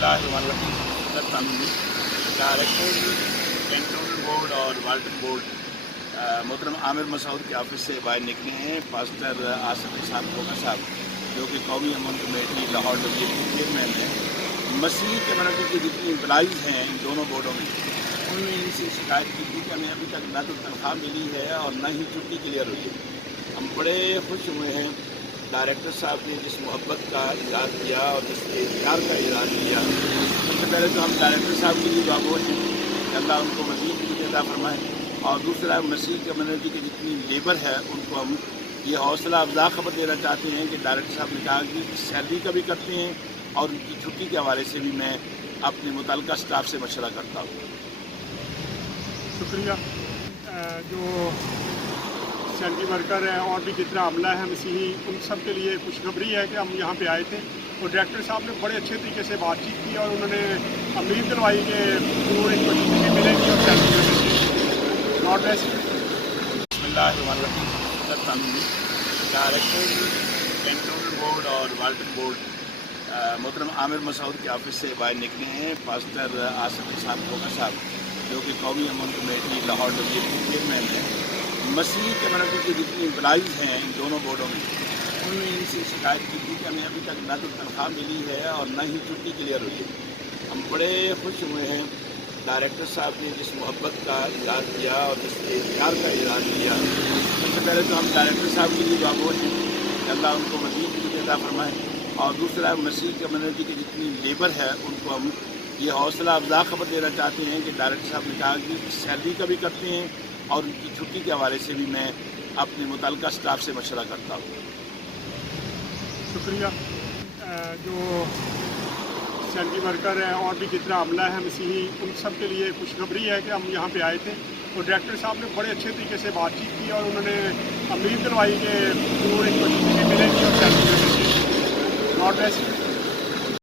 बिस्मिल्लाहिर्रहमानिर्रहीम। Director cantonment board और Walton board मोहतरम आमिर मसूद के ऑफिस से बाहर निकले हैं। पास्टर आसिफ साहब खोखा साहब जो कि कौमी अमन कमेटी लाहौर डिवीजन के चेयरमैन हैं, मसीह कम्युनिटी की जितनी एम्प्लॉइज़ हैं इन दोनों बोर्डों में, उन्होंने इनसे शिकायत की थी कि हमें अभी तक न तो तनख्वाह मिली है और न ही छुट्टी क्लियर हुई है। हम बड़े खुश हुए हैं डायरेक्टर साहब ने जिस मोहब्बत का इजहार किया और जिस एहतियार का इजहार किया। सबसे पहले तो हम डायरेक्टर साहब के लिए दुआगोश हैं कि अल्लाह उनको मज़ीद अता फरमाए, और दूसरा मसीह कम्युनिटी की जितनी लेबर है उनको हम ये हौसला अफजा खबर देना चाहते हैं कि डायरेक्टर साहब ने कहा कि सैलरी का भी करते हैं और उनकी छुट्टी के हवाले से भी मैं अपने मुतल्लिका स्टाफ से मशवरा करता हूँ। शुक्रिया। जो सैलरी वर्कर हैं और भी जितना अमला है मसीही, उन सब के लिए खुशखबरी है कि हम यहाँ पे आए थे और डायरेक्टर साहब ने बड़े अच्छे तरीके से बातचीत की और उन्होंने उम्मीद दिलवाई कि जरूर इनको छुट्टी भी मिलेगी और सैलरी भी मिलेगी। Not best. Director cantonment board और वाल्टन बोर्ड मोहतरम आमिर मसूद के ऑफिस से बाहर निकले हैं। पास्टर आसिफ साहब खोखा साहब जो कि कौमी अमन कमेटी लाहौर डिवीजन के चेयरमैन हैं, मसीह कम्युनिटी की जितनी एम्प्लॉइज़ हैं इन दोनों बोर्डों में, उन्होंने इनसे शिकायत की थी कि हमें अभी तक न तो तनख्वाह मिली है और न ही छुट्टी क्लियर हुई है। हम बड़े खुश हुए हैं डायरेक्टर साहब ने जिस मोहब्बत का इजहार किया और जिस एहतियार का इजहार किया। सबसे पहले तो हम डायरेक्टर साहब के लिए दुआगोश हैं कि अल्लाह उनको मज़ीद अता फरमाए, और दूसरा मसीह कम्युनिटी की जितनी लेबर है उनको हम ये हौसला अफजा खबर देना चाहते हैं कि डायरेक्टर साहब ने कहा कि सैलरी का भी करते हैं और उनकी छुट्टी के हवाले से भी मैं अपने मुतल्लिका स्टाफ से मशवरा करता हूँ। शुक्रिया। जो सैलरी वर्कर हैं और भी जितना अमला है मसीही, उन सब के लिए खुशखबरी है कि हम यहाँ पे आए थे और डायरेक्टर साहब ने बड़े अच्छे तरीके से बातचीत की और उन्होंने उम्मीद दिलवाई कि जरूर इनको छुट्टी भी मिलेगी और सैलरी भी मिलेगी। Not best.